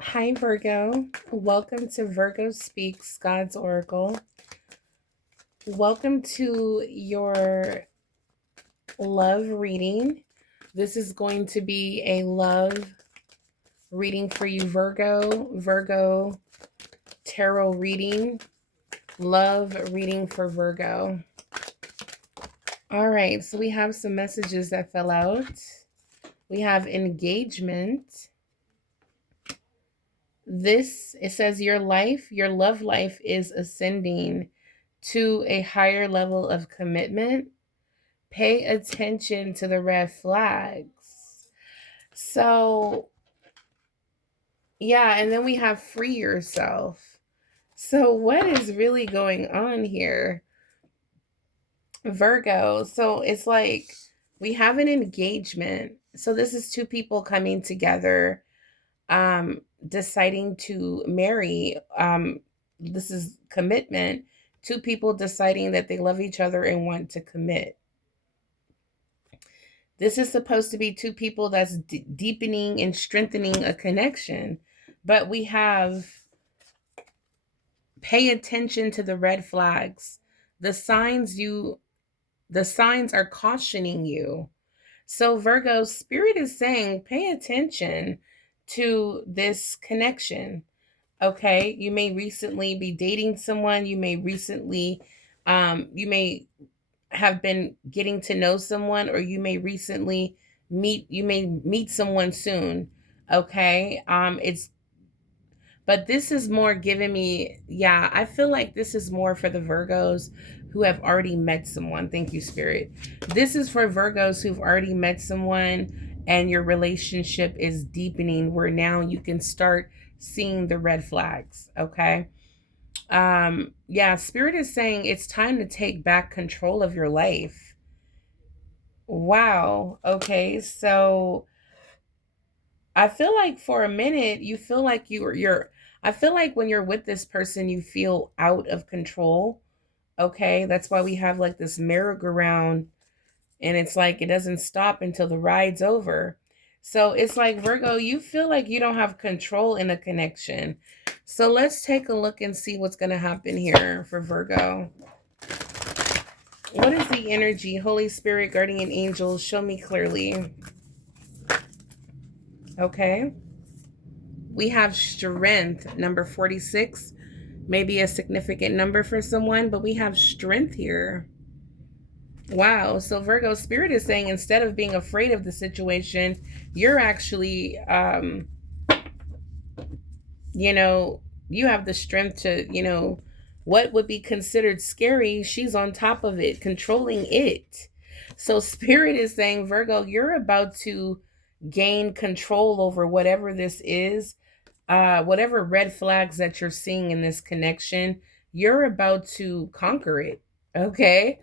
Hi, Virgo. Welcome to Virgo Speaks God's Oracle. Welcome to your love reading. This is going to be a love reading for you, Virgo tarot reading, love reading for Virgo. All right, so we have some messages that fell out. We have engagement. It says your love life is ascending to a higher level of commitment. Pay attention to the red flags. So, yeah, and then we have free yourself. So, what is really going on here, Virgo? So, it's like we have an engagement. So, this is two people coming together, deciding to marry. This is commitment. Two people deciding that they love each other and want to commit. This is supposed to be two people that's deepening and strengthening a connection. But we have pay attention to the red flags. The signs the signs are cautioning you. So Virgo, spirit is saying pay attention to this connection. Okay? You may recently be dating someone, you may have been getting to know someone, or you may meet someone soon. Okay, it's but this is more giving me, yeah, I feel like this is more for the Virgos who have already met someone. Thank you, spirit. This is for Virgos who've already met someone and your relationship is deepening, where now you can start seeing the red flags. Okay, yeah, spirit is saying it's time to take back control of your life. Wow. Okay. So I feel like for a minute you feel like you're I feel like when you're with this person you feel out of control. Okay? That's why we have like this merry-go-round, and it's like it doesn't stop until the ride's over. So it's like, Virgo, you feel like you don't have control in a connection. So let's take a look and see what's going to happen here for Virgo. What is the energy? Holy Spirit, guardian angels, show me clearly. Okay. We have strength, number 46. Maybe a significant number for someone, but we have strength here. Wow. So Virgo, spirit is saying instead of being afraid of the situation, you're actually, you know, you have the strength to, what would be considered scary, she's on top of it, controlling it. So spirit is saying, Virgo, you're about to gain control over whatever this is, whatever red flags that you're seeing in this connection, you're about to conquer it. Okay.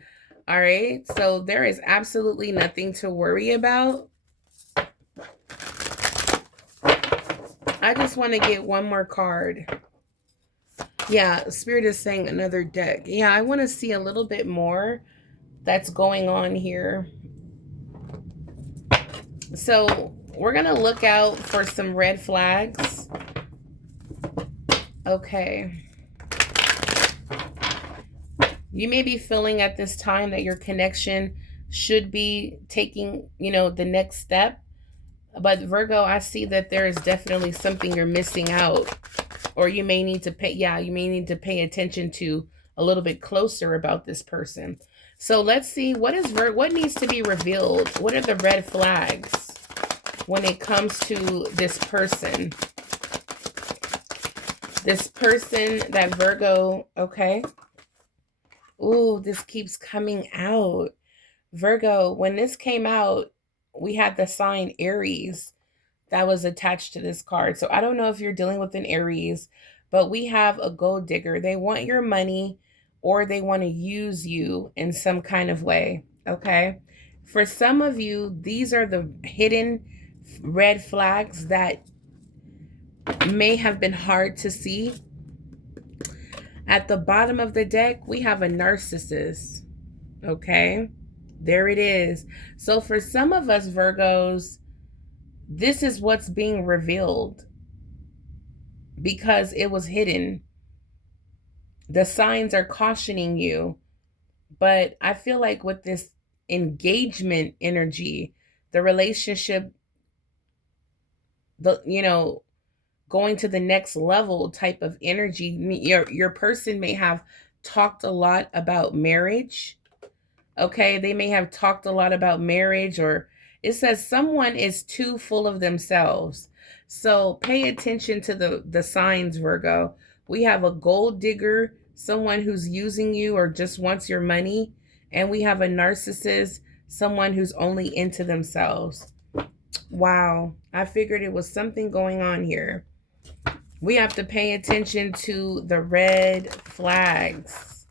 All right. So there is absolutely nothing to worry about. I just want to get one more card. Yeah, Spirit is saying another deck. Yeah, I want to see a little bit more that's going on here. So we're going to look out for some red flags. Okay. You may be feeling at this time that your connection should be taking, the next step. But Virgo, I see that there is definitely something you're missing out, or you may need to pay attention to a little bit closer about this person. So let's see what needs to be revealed. What are the red flags when it comes to this person? This person that Virgo, okay? Ooh, this keeps coming out. Virgo, when this came out, we had the sign Aries that was attached to this card. So I don't know if you're dealing with an Aries, but we have a gold digger. They want your money, or they want to use you in some kind of way. Okay. For some of you, these are the hidden red flags that may have been hard to see. At the bottom of the deck, we have a narcissist. Okay. There it is. So for some of us Virgos, this is what's being revealed. because it was hidden. The signs are cautioning you. But I feel like with this engagement energy, the relationship, going to the next level type of energy, your person may have talked a lot about marriage. Okay, they may have talked a lot about marriage, or it says someone is too full of themselves. So pay attention to the signs, Virgo. We have a gold digger, someone who's using you or just wants your money, and we have a narcissist, someone who's only into themselves. Wow, I figured it was something going on here. We have to pay attention to the red flags.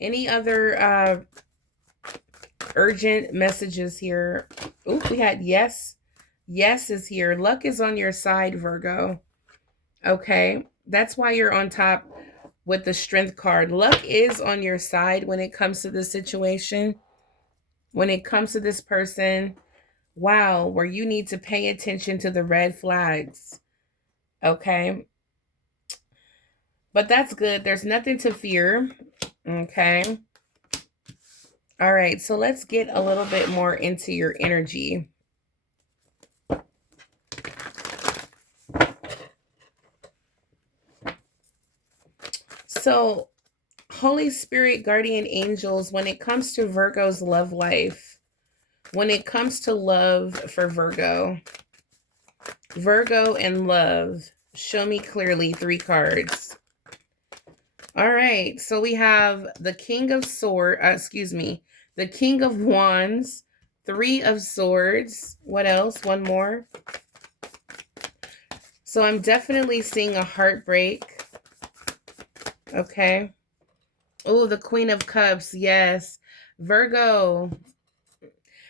Any other urgent messages here? Oh, we had yes. Yes is here. Luck is on your side, Virgo. Okay. That's why you're on top with the strength card. Luck is on your side when it comes to this situation. When it comes to this person, wow, where you need to pay attention to the red flags. Okay. But that's good. There's nothing to fear. Okay. All right. So let's get a little bit more into your energy. So, Holy Spirit, guardian angels, when it comes to Virgo's love life, when it comes to love for Virgo and love, show me clearly 3 cards. All right, so we have the King of Swords, the King of Wands, 3 of Swords. What else? One more. So I'm definitely seeing a heartbreak. Okay. Oh, the Queen of Cups. Yes. Virgo.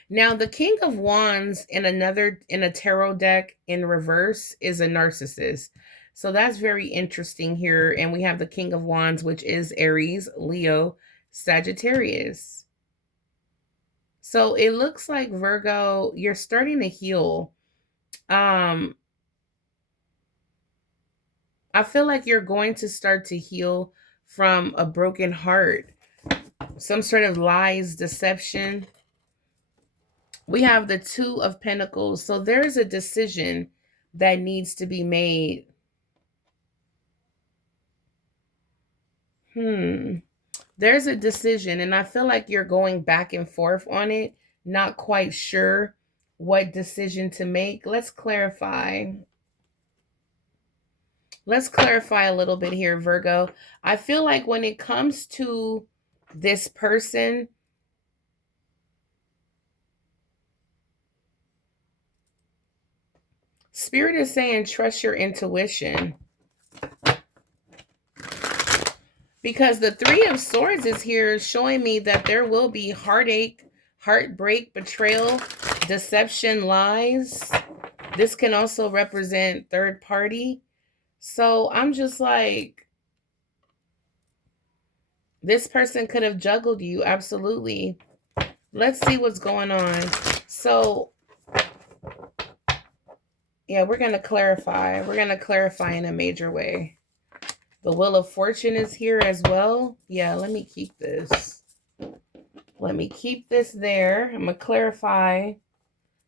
Now, the King of Wands in a tarot deck in reverse is a narcissist. So that's very interesting here. And we have the King of Wands, which is Aries, Leo, Sagittarius. So it looks like, Virgo, you're starting to heal. I feel like you're going to start to heal from a broken heart, some sort of lies, deception. We have the 2 of Pentacles. So there's a decision that needs to be made. There's a decision, and I feel like you're going back and forth on it, not quite sure what decision to make. Let's clarify. Let's clarify a little bit here, Virgo. I feel like when it comes to this person, Spirit is saying trust your intuition. Because the 3 of Swords is here showing me that there will be heartache, heartbreak, betrayal, deception, lies. This can also represent third party. So I'm just like, this person could have juggled you. Absolutely. Let's see what's going on. So, yeah, we're going to clarify. We're going to clarify in a major way. The Wheel of Fortune is here as well. Yeah, let me keep this. Let me keep this there. I'm going to clarify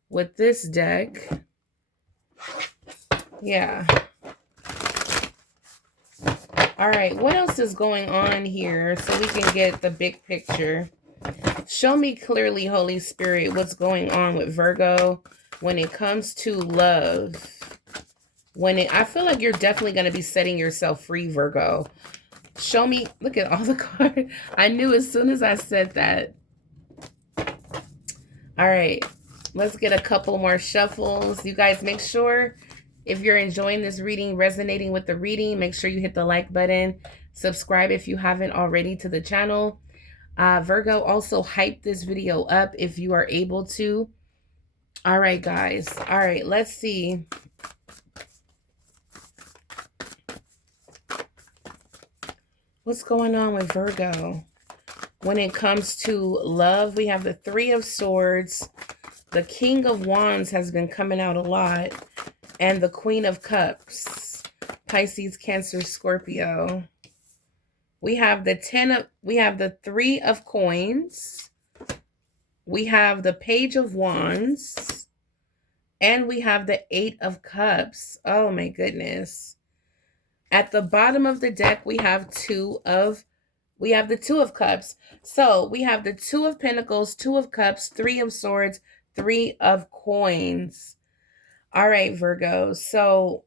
with this deck. Yeah. All right, what else is going on here so we can get the big picture? Show me clearly, Holy Spirit, what's going on with Virgo when it comes to love. I feel like you're definitely going to be setting yourself free, Virgo. Show me, look at all the cards. I knew as soon as I said that. All right, let's get a couple more shuffles. You guys make sure, if you're enjoying this reading, resonating with the reading, make sure you hit the like button. Subscribe if you haven't already to the channel. Virgo, also hype this video up if you are able to. All right, guys. All right, let's see. What's going on with Virgo? When it comes to love, we have the 3 of Swords. The King of Wands has been coming out a lot. And the Queen of Cups. Pisces, Cancer, Scorpio. We have the 3 of Coins. We have the Page of Wands. And we have the 8 of Cups. Oh my goodness. At the bottom of the deck, we have the 2 of Cups. So we have the 2 of Pentacles, 2 of Cups, 3 of Swords, 3 of Coins. All right, Virgo. So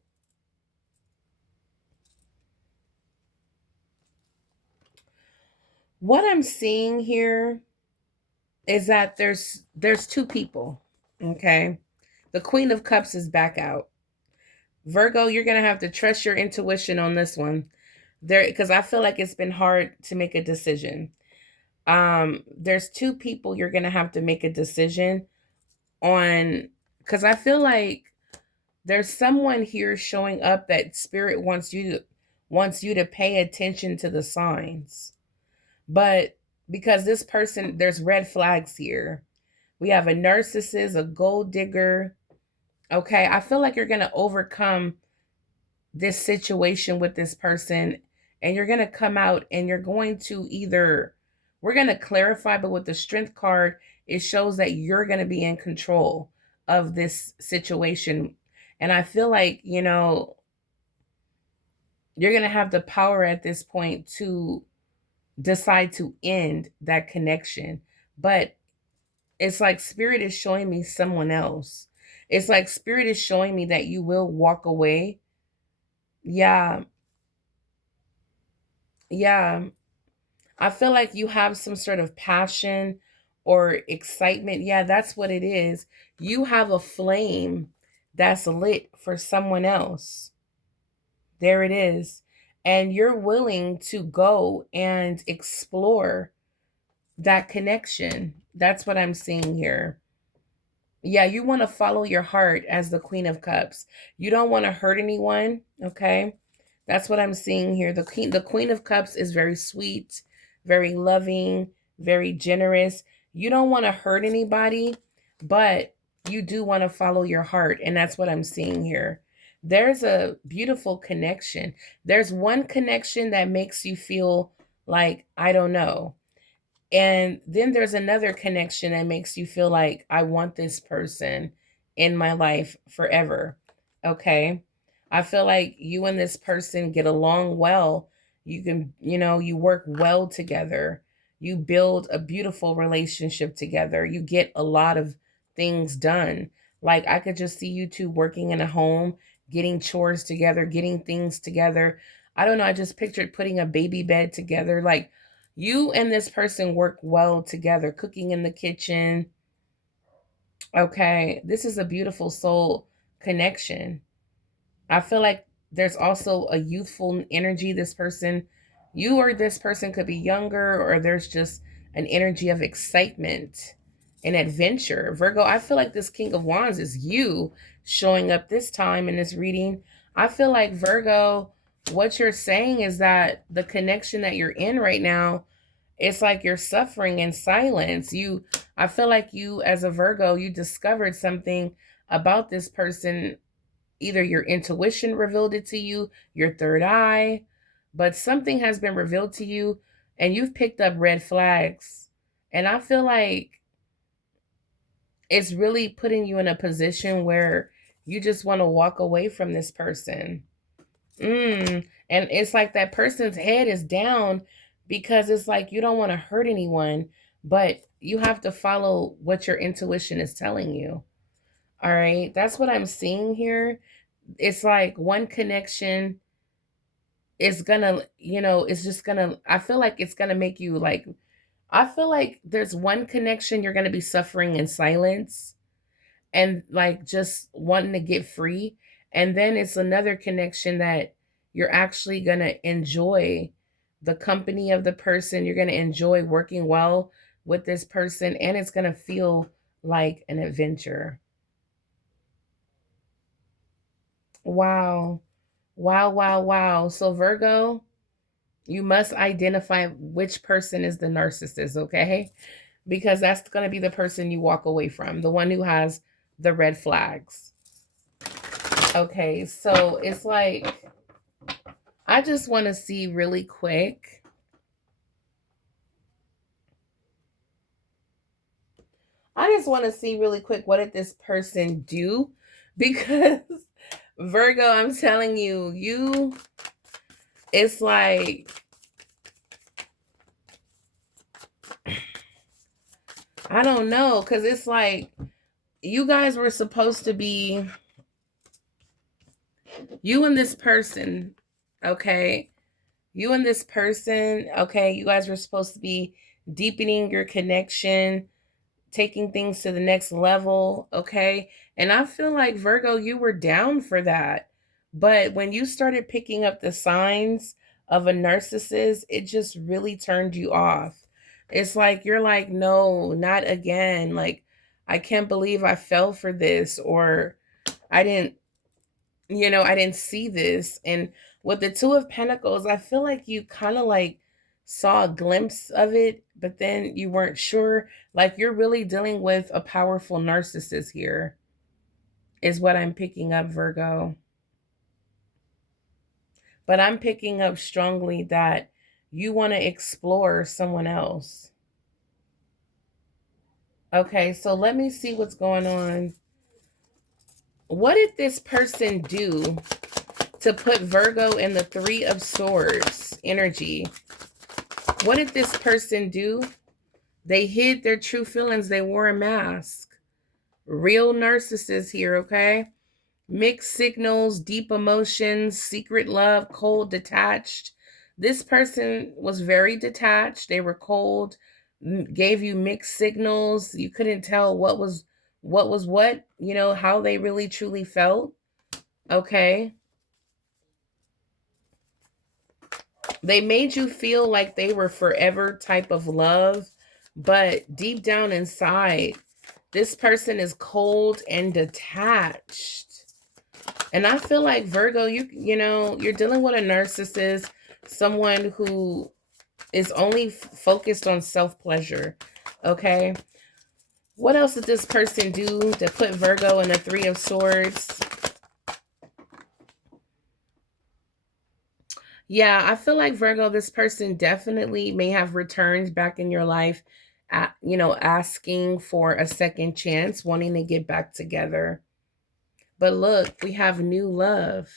what I'm seeing here is that there's 2 people. Okay. The Queen of Cups is back out. Virgo, you're going to have to trust your intuition on this one. Because I feel like it's been hard to make a decision. There's 2 people you're going to have to make a decision on, because I feel like there's someone here showing up that spirit wants you to pay attention to the signs. But because this person, there's red flags here. We have a narcissist, a gold digger. Okay, I feel like you're going to overcome this situation with this person, and you're going to come out and you're going to we're going to clarify, but with the Strength card, it shows that you're going to be in control of this situation. And I feel like, you're going to have the power at this point to decide to end that connection. But it's like Spirit is showing me someone else. It's like Spirit is showing me that you will walk away. Yeah. Yeah. I feel like you have some sort of passion or excitement. Yeah, that's what it is. You have a flame that's lit for someone else. There it is. And you're willing to go and explore that connection. That's what I'm seeing here. Yeah, you want to follow your heart as the Queen of Cups. You don't want to hurt anyone, okay? That's what I'm seeing here. The Queen of Cups is very sweet, very loving, very generous. You don't want to hurt anybody, but you do want to follow your heart, and that's what I'm seeing here. There's a beautiful connection. There's one connection that makes you feel like, I don't know. And then there's another connection that makes you feel like, I want this person in my life forever. Okay. I feel like you and this person get along well. You can, you work well together. You build a beautiful relationship together. You get a lot of things done. Like I could just see you two working in a home, getting chores together, getting things together. I don't know. I just pictured putting a baby bed together. Like, you and this person work well together, cooking in the kitchen. Okay, this is a beautiful soul connection. I feel like there's also a youthful energy. You or this person could be younger, or there's just an energy of excitement and adventure. Virgo, I feel like this King of Wands is you showing up this time in this reading. I feel like, Virgo, what you're saying is that the connection that you're in right now, it's like you're suffering in silence. I feel like you, as a Virgo, you discovered something about this person. Either your intuition revealed it to you, your third eye, but something has been revealed to you and you've picked up red flags. And I feel like it's really putting you in a position where you just want to walk away from this person. And it's like that person's head is down because it's like you don't want to hurt anyone, but you have to follow what your intuition is telling you. All right. That's what I'm seeing here. It's like one connection is gonna, it's just gonna, I feel like it's gonna make you like, I feel like there's one connection you're gonna be suffering in silence and like just wanting to get free. And then it's another connection that you're actually gonna enjoy the company of the person. You're gonna enjoy working well with this person, and it's gonna feel like an adventure. Wow. Wow, wow, wow. So, Virgo, you must identify which person is the narcissist, okay? Because that's going to be the person you walk away from, the one who has the red flags. Okay, so it's like I just want to see really quick. I just want to see really quick, what did this person do? Because Virgo, I'm telling you, it's like, I don't know, because it's like you guys were supposed to be, you and this person, okay? You and this person, okay? You guys were supposed to be deepening your connection, taking things to the next level, okay? And I feel like, Virgo, you were down for that. But when you started picking up the signs of a narcissist, it just really turned you off. It's like you're like, no, not again. Like, I can't believe I fell for this, or I didn't, I didn't see this. And with the Two of Pentacles, I feel like you kind of like saw a glimpse of it, but then you weren't sure. Like, you're really dealing with a powerful narcissist here, is what I'm picking up, Virgo. But I'm picking up strongly that you want to explore someone else. Okay, so let me see what's going on. What did this person do to put Virgo in the Three of Swords energy? What did this person do? They hid their true feelings. They wore a mask. Real narcissists here, okay? Mixed signals, deep emotions, secret love, cold, detached. This person was very detached. They were cold, gave you mixed signals. You couldn't tell what was what, how they really truly felt. Okay. They made you feel like they were forever type of love, but deep down inside, this person is cold and detached. And I feel like, Virgo, you're dealing with a narcissist, someone who is only focused on self-pleasure. Okay? What else did this person do to put Virgo in the Three of Swords? Yeah, I feel like, Virgo, this person definitely may have returned back in your life, asking for a second chance, wanting to get back together. But look, we have new love.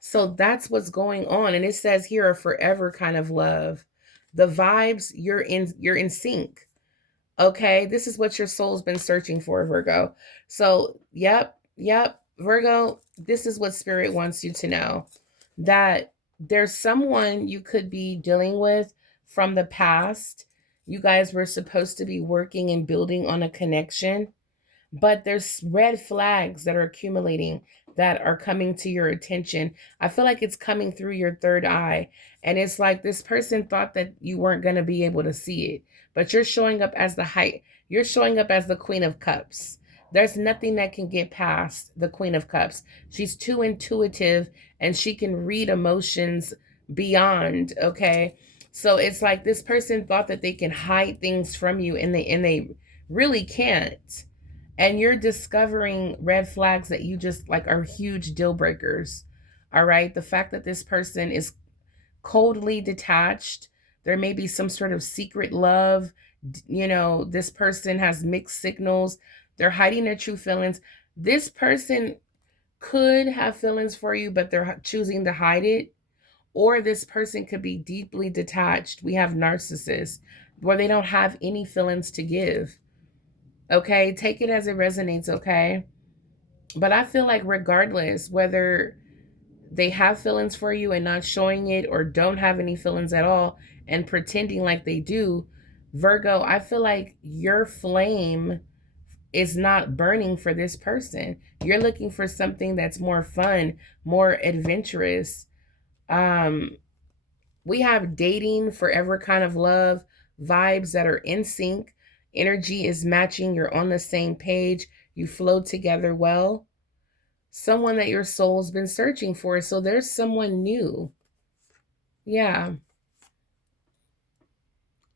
So that's what's going on. And it says here, a forever kind of love. The vibes, you're in sync. Okay? This is what your soul's been searching for, Virgo. So, yep, Virgo, this is what spirit wants you to know. That there's someone you could be dealing with from the past. You guys were supposed to be working and building on a connection, but there's red flags that are accumulating, that are coming to your attention. I feel like it's coming through your third eye. And it's like this person thought that you weren't going to be able to see it, but you're showing up as the height. You're showing up as the Queen of Cups. There's nothing that can get past the Queen of Cups. She's too intuitive, and she can read emotions beyond, okay? So it's like this person thought that they can hide things from you, and they really can't. And you're discovering red flags that you just like are huge deal breakers. All right. The fact that this person is coldly detached, there may be some sort of secret love. This person has mixed signals. They're hiding their true feelings. This person could have feelings for you, but they're choosing to hide it. Or this person could be deeply detached. We have narcissists where they don't have any feelings to give. Okay, take it as it resonates, okay? But I feel like regardless whether they have feelings for you and not showing it, or don't have any feelings at all and pretending like they do, Virgo, I feel like your flame is not burning for this person. You're looking for something that's more fun, more adventurous. Um, we have dating, forever kind of love, vibes that are in sync. Energy is matching. You're on the same page. You flow together well. Someone that your soul's been searching for. So there's someone new. Yeah.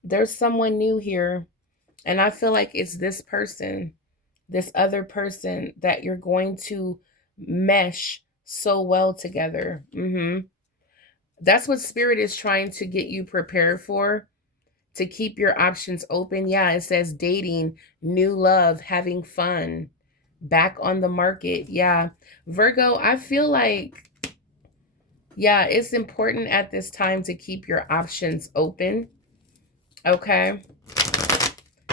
There's someone new here. And I feel like it's this person, this other person, that you're going to mesh so well together. That's what Spirit is trying to get you prepared for, to keep your options open. Yeah, it says dating, new love, having fun, back on the market. Yeah. Virgo, I feel like, yeah, it's important at this time to keep your options open. Okay.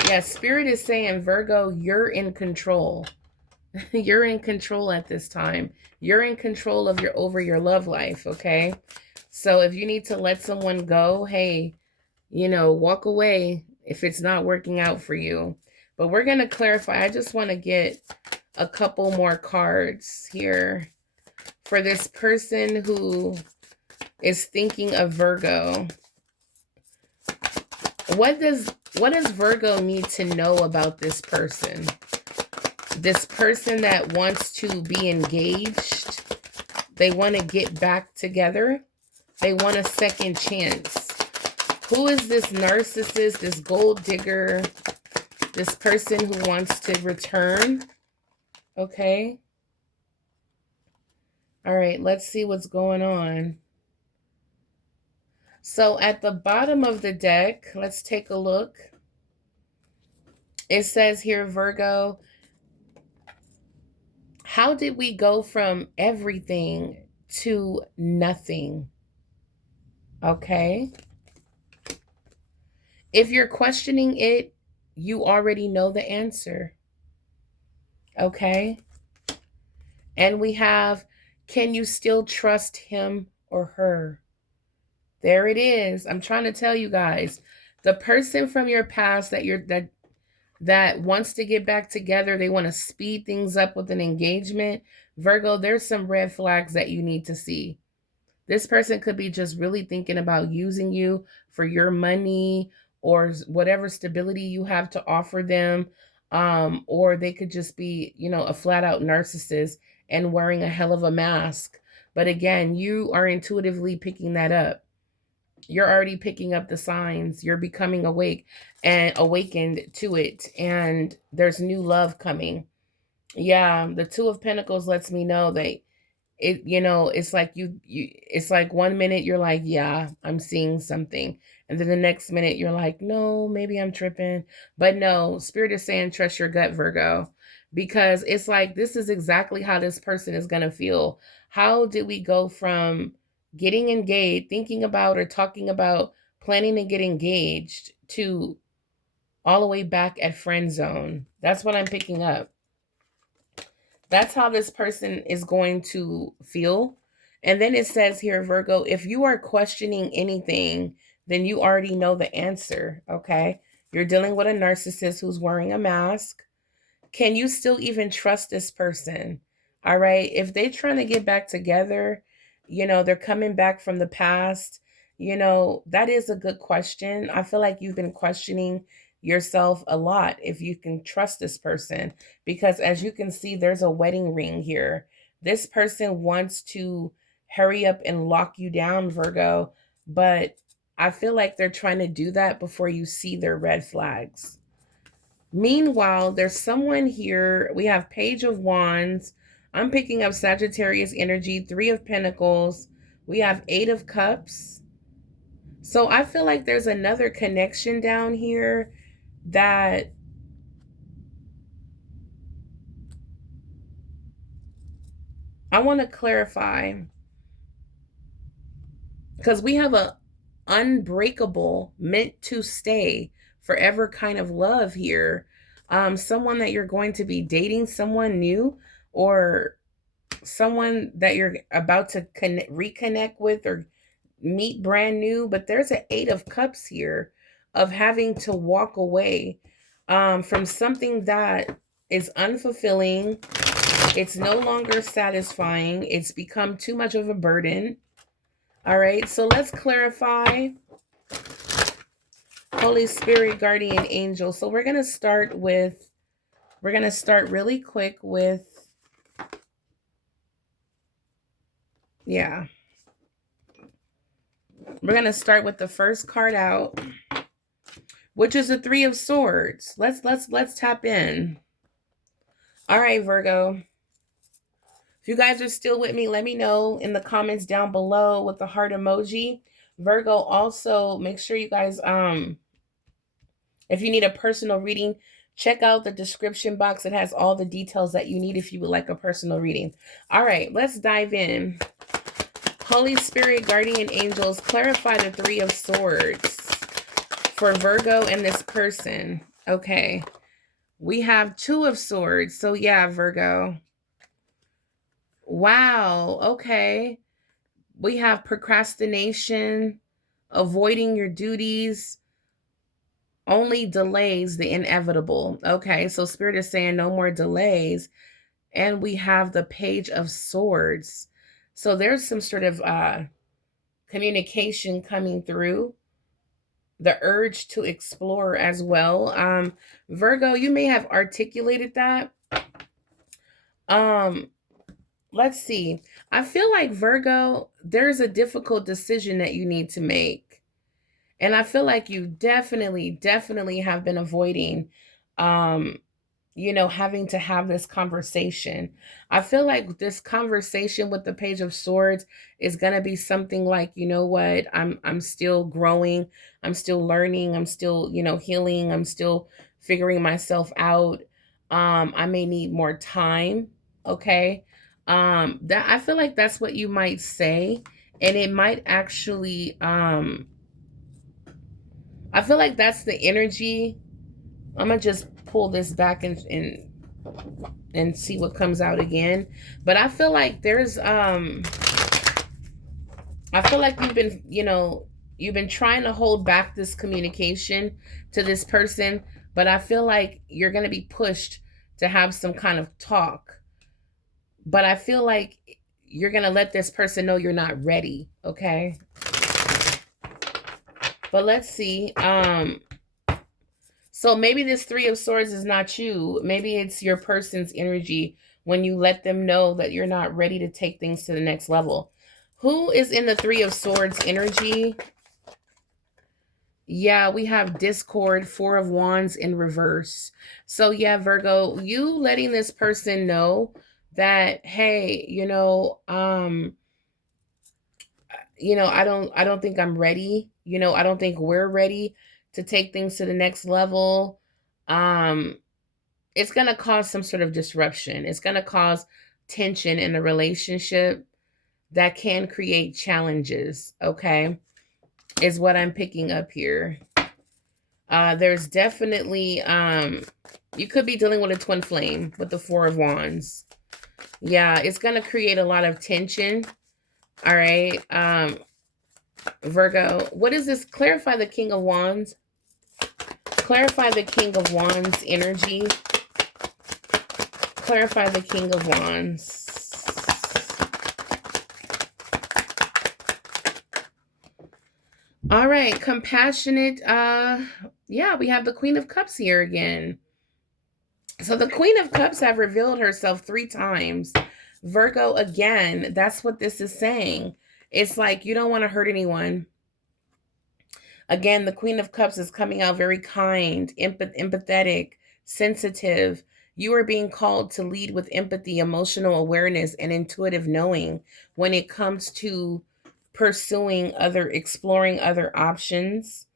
Yeah, Spirit is saying, Virgo, you're in control. You're in control at this time. You're in control of your love life, okay? So if you need to let someone go, hey, walk away if it's not working out for you. But we're going to clarify. I just want to get a couple more cards here for this person who is thinking of Virgo. What does Virgo need to know about this person? This person that wants to be engaged. They want to get back together. They want a second chance. Who is this narcissist, this gold digger, this person who wants to return? Okay. All right, let's see what's going on. So at the bottom of the deck, let's take a look. It says here, Virgo, how did we go from everything to nothing? Okay. If you're questioning it, you already know the answer. Okay. And we have, can you still trust him or her? There it is. I'm trying to tell you guys, the person from your past that wants to get back together, they want to speed things up with an engagement. Virgo, there's some red flags that you need to see. This person could be just really thinking about using you for your money or whatever stability you have to offer them. Or they could just be, a flat out narcissist and wearing a hell of a mask. But again, you are intuitively picking that up. You're already picking up the signs. You're becoming awake and awakened to it. And there's new love coming. Yeah, the Two of Pentacles lets me know that it's like it's like 1 minute you're like, yeah, I'm seeing something. And then the next minute you're like, no, maybe I'm tripping. But no, Spirit is saying trust your gut, Virgo. Because it's like, this is exactly how this person is going to feel. How did we go from getting engaged, thinking about or talking about planning to get engaged, to all the way back at friend zone? That's what I'm picking up. That's how this person is going to feel. And then it says here, Virgo, if you are questioning anything, then you already know the answer, okay? You're dealing with a narcissist who's wearing a mask. Can you still even trust this person? All right. If they're trying to get back together, they're coming back from the past, that is a good question. I feel like you've been questioning yourself a lot if you can trust this person, because as you can see, there's a wedding ring here. This person wants to hurry up and lock you down, Virgo, but I feel like they're trying to do that before you see their red flags. Meanwhile, there's someone here. We have Page of Wands. I'm picking up Sagittarius energy, Three of Pentacles. We have Eight of Cups. So I feel like there's another connection down here that I want to clarify, because we have a unbreakable, meant to stay forever kind of love here. Someone that you're going to be dating, someone new, or someone that you're about to reconnect with or meet brand new. But there's an Eight of Cups here of having to walk away from something that is unfulfilling. It's no longer satisfying. It's become too much of a burden. All right, so let's clarify. Holy Spirit, Guardian Angel. So we're going to start really quick with, yeah. We're going to start with the first card out, which is the Three of Swords. Let's tap in. All right, Virgo. If you guys are still with me, let me know in the comments down below with the heart emoji. Virgo, also make sure you guys, if you need a personal reading, check out the description box. It has all the details that you need if you would like a personal reading. All right, let's dive in. Holy Spirit, guardian angels, clarify the Three of Swords for Virgo and this person. Okay, we have Two of Swords. So yeah, Virgo. Wow, okay. We have procrastination, avoiding your duties, only delays the inevitable. Okay, so Spirit is saying no more delays. And we have the Page of Swords. So there's some sort of communication coming through. The urge to explore as well. Virgo, you may have articulated that. Let's see. I feel like Virgo, there's a difficult decision that you need to make. And I feel like you definitely have been avoiding, having to have this conversation. I feel like this conversation with the Page of Swords is going to be something like, you know what, I'm still growing, I'm still learning, I'm still, healing, I'm still figuring myself out. I may need more time, okay? That I feel like that's what you might say, and it might actually I feel like that's the energy. I'm gonna just pull this back and see what comes out again. But I feel like there's I feel like you've been trying to hold back this communication to this person, but I feel like you're gonna be pushed to have some kind of talk. But I feel like you're gonna let this person know you're not ready, okay? But let's see. So maybe this Three of Swords is not you. Maybe it's your person's energy when you let them know that you're not ready to take things to the next level. Who is in the Three of Swords energy? Yeah, we have discord, Four of Wands in reverse. So yeah, Virgo, you letting this person know that, hey, I don't think I'm ready. I don't think we're ready to take things to the next level. It's going to cause some sort of disruption. It's going to cause tension in the relationship that can create challenges, okay? Is what I'm picking up here. There's definitely you could be dealing with a twin flame with the Four of Wands. Yeah, it's going to create a lot of tension. All right. Virgo, what is this? Clarify the King of Wands. Clarify the King of Wands energy. Clarify the King of Wands. All right, compassionate. Yeah, we have the Queen of Cups here again. So the Queen of Cups have revealed herself 3 times. Virgo, again, that's what this is saying. It's like you don't want to hurt anyone. Again, the Queen of Cups is coming out very kind, empathetic, sensitive. You are being called to lead with empathy, emotional awareness, and intuitive knowing when it comes to exploring other options.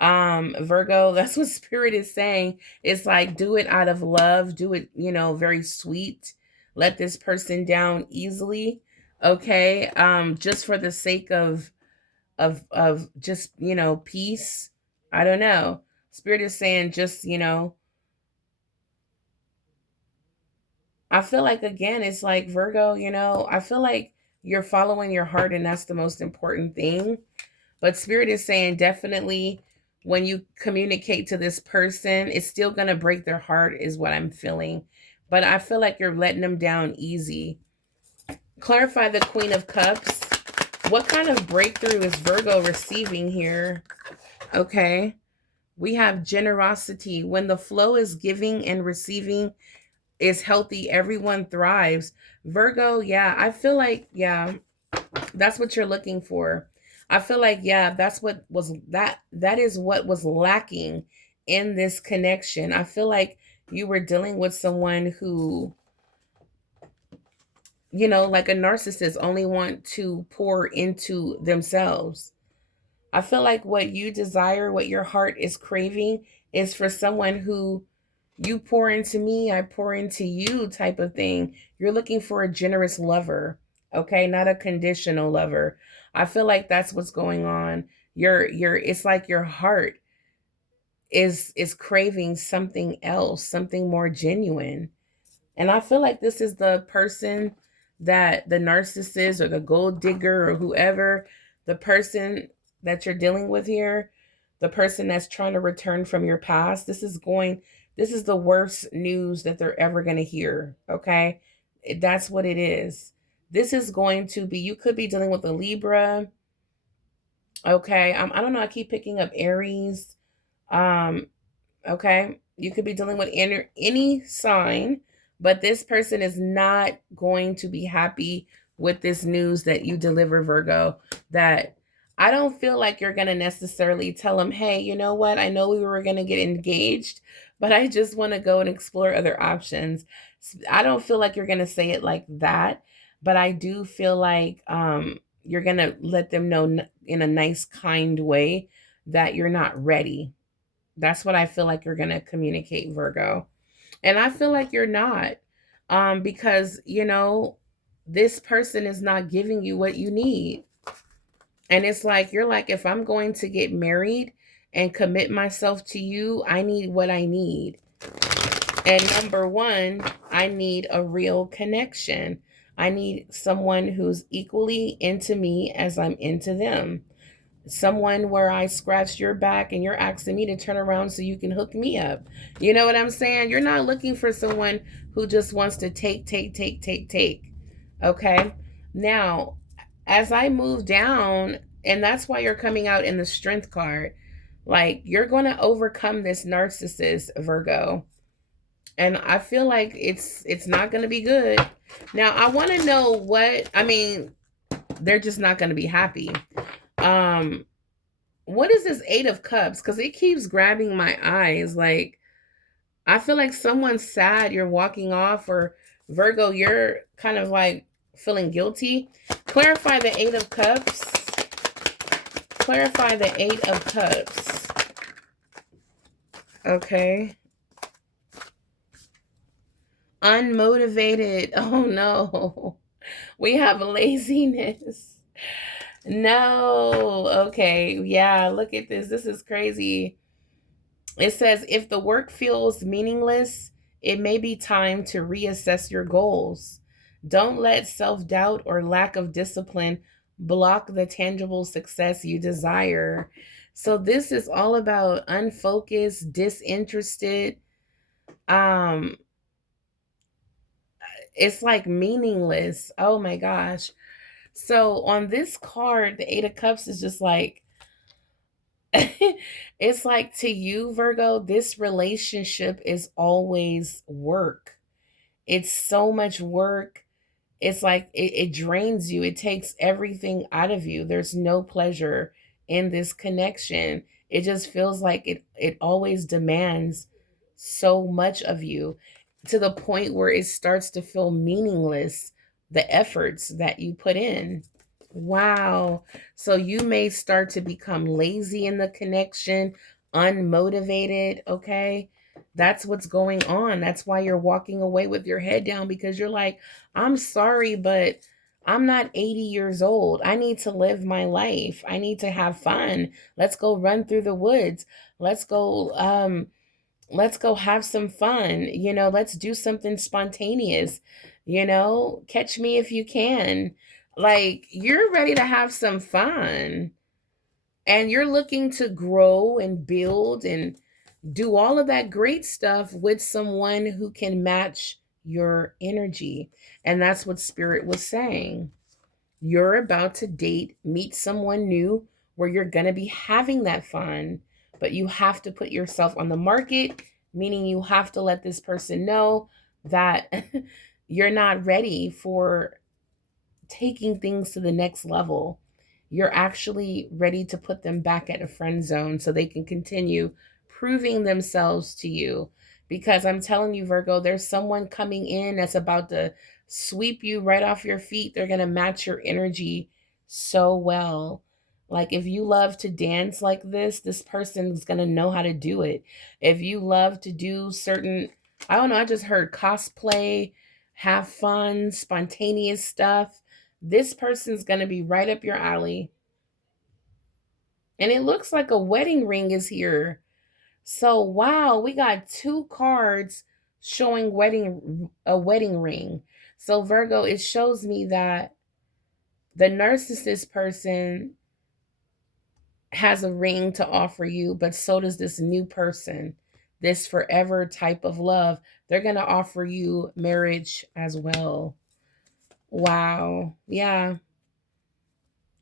Virgo, that's what Spirit is saying. It's like, do it out of love, do it, very sweet. Let this person down easily. Okay. Just for the sake of just, peace. I don't know. Spirit is saying just, I feel like, again, it's like, Virgo, I feel like you're following your heart, and that's the most important thing. But Spirit is saying definitely when you communicate to this person, it's still going to break their heart is what I'm feeling. But I feel like you're letting them down easy. Clarify the Queen of Cups. What kind of breakthrough is Virgo receiving here? Okay. We have generosity. When the flow is giving and receiving is healthy, everyone thrives. Virgo, yeah, I feel like, yeah, that's what you're looking for. I feel like, yeah, that is what was lacking in this connection. I feel like you were dealing with someone who like a narcissist only want to pour into themselves. I feel like what you desire, what your heart is craving, is for someone who, you pour into me, I pour into you type of thing. You're looking for a generous lover, okay? Not a conditional lover. I feel like that's what's going on. It's like your heart is craving something else, something more genuine. And I feel like this is the person, that the narcissist or the gold digger or whoever, the person that you're dealing with here, the person that's trying to return from your past. This is the worst news that they're ever going to hear. Okay. That's what it is. This is going to be, you could be dealing with a Libra. Okay. I don't know. I keep picking up Aries. Um, Okay. You could be dealing with any sign, but this person is not going to be happy with this news that you deliver, Virgo. That I don't feel like you're going to necessarily tell them, hey, you know what? I know we were going to get engaged, but I just want to go and explore other options. I don't feel like you're going to say it like that, but I do feel like you're going to let them know in a nice, kind way that you're not ready. That's what I feel like you're going to communicate, Virgo. And I feel like you're not, because, this person is not giving you what you need. And it's like, you're like, if I'm going to get married and commit myself to you, I need what I need. And number one, I need a real connection. I need someone who's equally into me as I'm into them. Someone where I scratched your back and you're asking me to turn around so you can hook me up. You know what I'm saying? You're not looking for someone who just wants to take, take, take, take, take. Okay. Now, as I move down, and that's why you're coming out in the strength card, like you're going to overcome this narcissist, Virgo. And I feel like it's not going to be good. Now, I want to know they're just not going to be happy. Um what is this Eight of Cups? Because it keeps grabbing my eyes. Like, I feel like someone's sad, you're walking off, or Virgo, you're kind of like feeling guilty. Clarify the Eight of Cups. Clarify the Eight of Cups. Okay. Unmotivated. Oh no. We have laziness. No. Okay. Yeah, look at this. This is crazy. It says, if the work feels meaningless, it may be time to reassess your goals. Don't let self doubt or lack of discipline block the tangible success you desire. So, this is all about unfocused, disinterested. Um, it's like meaningless. Oh my gosh. So, on this card, the Eight of Cups is just like, it's like, to you, Virgo, this relationship is always work. It's so much work. It's like it drains you. It takes everything out of you. There's no pleasure in this connection. It just feels like it always demands so much of you, to the point where it starts to feel meaningless, the efforts that you put in. Wow. So you may start to become lazy in the connection, unmotivated, okay? That's what's going on. That's why you're walking away with your head down, because you're like, I'm sorry, but I'm not 80 years old. I need to live my life. I need to have fun. Let's go run through the woods. Let's go let's go have some fun. Let's do something spontaneous. Catch me if you can. Like, you're ready to have some fun, and you're looking to grow and build and do all of that great stuff with someone who can match your energy. And that's what Spirit was saying. You're about to meet someone new, where you're going to be having that fun, but you have to put yourself on the market, meaning you have to let this person know that you're not ready for taking things to the next level. You're actually ready to put them back at a friend zone so they can continue proving themselves to you, Because I'm telling you, Virgo, there's someone coming in that's about to sweep you right off your feet. They're going to match your energy so well. Like if you love to dance like this person's going to know how to do it. If you love to do certain, I don't know, I just heard cosplay, have fun, spontaneous stuff. This person's going to be right up your alley. And it looks like a wedding ring is here. So wow, we got two cards showing a wedding ring. So Virgo, it shows me that the narcissist person has a ring to offer you, but so does this new person. This forever type of love. They're going to offer you marriage as well. Wow. Yeah.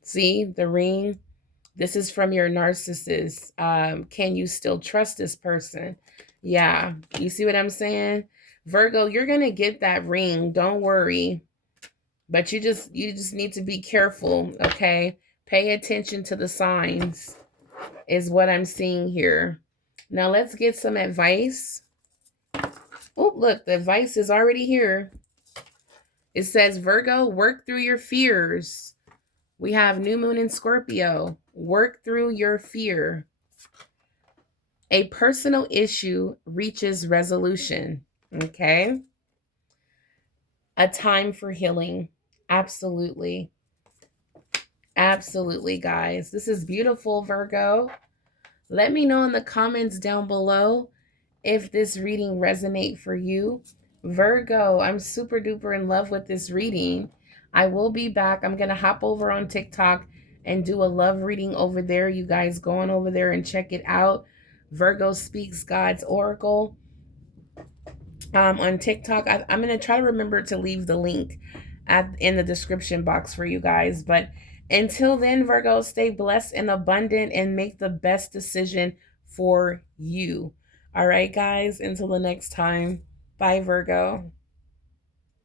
See the ring? This is from your narcissist. Can you still trust this person? Yeah. You see what I'm saying? Virgo, you're going to get that ring. Don't worry. But you just need to be careful, okay? Pay attention to the signs is what I'm seeing here. Now let's get some advice. Oh, look, the advice is already here. It says, Virgo, work through your fears. We have new moon in Scorpio. Work through your fear. A personal issue reaches resolution. Okay. A time for healing. Absolutely. Absolutely, guys. This is beautiful, Virgo. Let me know in the comments down below if this reading resonate for you. Virgo, I'm super duper in love with this reading. I will be back. I'm going to hop over on TikTok and do a love reading over there. You guys go on over there and check it out. Virgo Speaks God's Oracle. On TikTok, I'm going to try to remember to leave the link in the description box for you guys. But until then, Virgo, stay blessed and abundant and make the best decision for you. All right, guys, until the next time. Bye, Virgo.